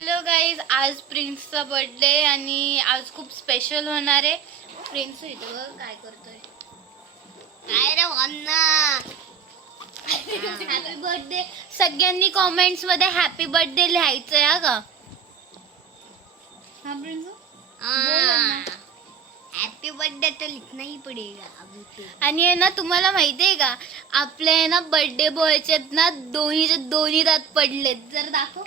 Hello guys, आज प्रिन्सचा birthday आणि आज खूप स्पेशल होणार आहे. प्रिन्स इथं काय करतोय? काय रे वन्ना हॅपी बर्थडे. सगळ्यांनी कॉमेंट्स मध्ये हॅपी बर्थडे लिहायचंय हा का? हा प्रिन्स हैप्पी बर्थडे तो लिखना ही पड़ेगा अभी तो. आणि आहे ना, तुम्हाला माहिती आहे का आपले आहे ना बर्थडे बॉयचे ना दोन्ही दात पडलेत. जर दाखव.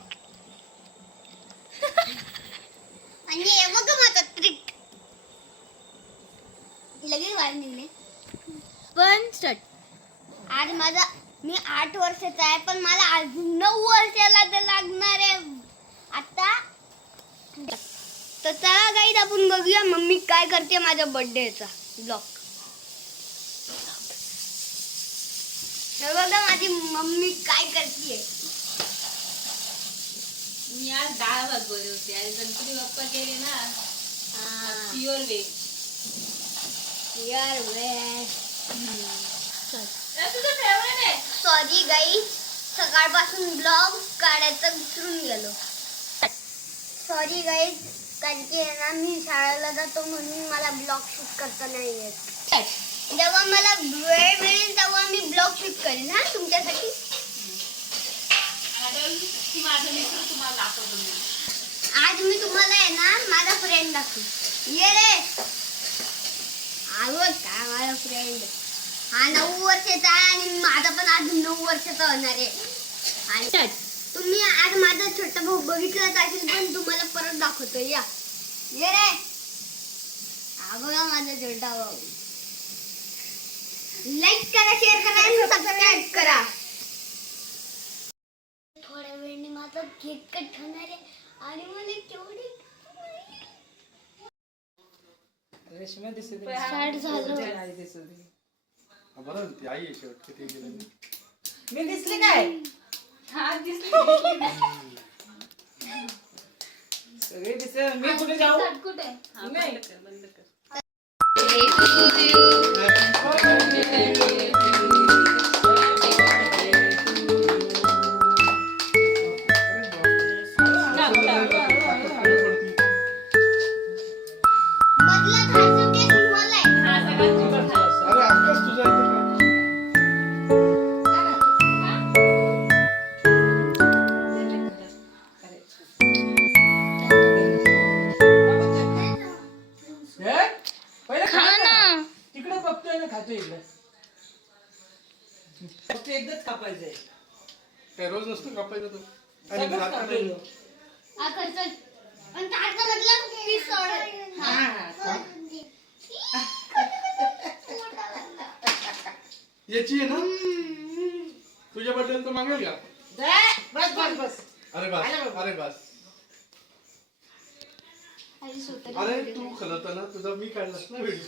आणि हे बघ माझा ट्रिक लगेच बाहेर निघले. पण स्टार्ट. आज मी 8 वर्षाचा आहे, पण मला अजून 9 वर्षाला तर लागणार आहे आता. तर चला गाईज, आपण बघूया मम्मी काय करते माझ्या बर्थडेचा ब्लॉग. हे बघा माझी मम्मी काय करते. मी आज डाळ भात बनवते आणि गणपती बाप्पा गेले ना प्युअर व्हेज. यार वे तुझं फेवरेट आहे. सॉरी गाईज, सकाळपासून ब्लॉग काढायचं विसरून गेलो. सॉरी गाईज, कारण की आहे ना मी शाळेला जातो म्हणून मला ब्लॉग शूट करता नाही येत. जेव्हा मला वेळ मिळेल तेव्हा मी ब्लॉग शूट करेन हा तुमच्यासाठी. ती माझं मित्र तुम्हाला दाखवतो. आज मी तुम्हाला आहे ना माझा फ्रेंड दाखवू. ये रे आवड का माझा फ्रेंड. हा 9 वर्षाचा आहे आणि माझा पण अजून 9 वर्षाचा होणार आहे. आणि तुम्ही आज माझा छोटा भाऊ बघितलाच असेल, पण तुम्हाला परत दाखवतो. या ये रे. हा बघा माझा छोटा भाऊ. लाईक करा, शेअर करा आणि सबस्क्राईब करा. थोड्या वेळाने माझा केक कट होणार आहे आणि मला केवढी रेशमा दिसते. स्टार्ट झालं. बरं ती आई आहे शेवट किती गेलं. मी दिसली काय? हा दिसली. सगळे दिसते. मी कुठे जाऊ? कुठे? बंद कर बंद कर. मधला खायचं केक तुम्हाला आहे. हा सगळ्यात तुझं खा. अरे आकाश तुझा इथे काय? पहिलं खा ना. तिकडे बघतोय ना, खातोय इकडे. फक्त एकदाच कापायचंय. काय रोज नसतो कापायचा तो? आणि सगळंच जाता कापायचं. नाही. हा खर्च पण ताटचा मतलब पीस सोड. याची आहे ना, तुझ्या बद्दल तर मागेल का? बस बस बस. अरे बस, अरे बस. अरे तू खलवता ना, तुझा मी काढलास ना व्हिडिओ.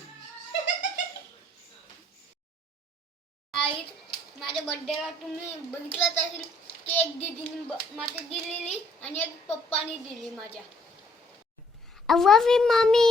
आई माझ्या बर्थडेला तुम्ही बघितलंच असेल की एक दीदीने माझी दिलेली आणि एक पप्पानी दिली माझ्या. I love you, mommy.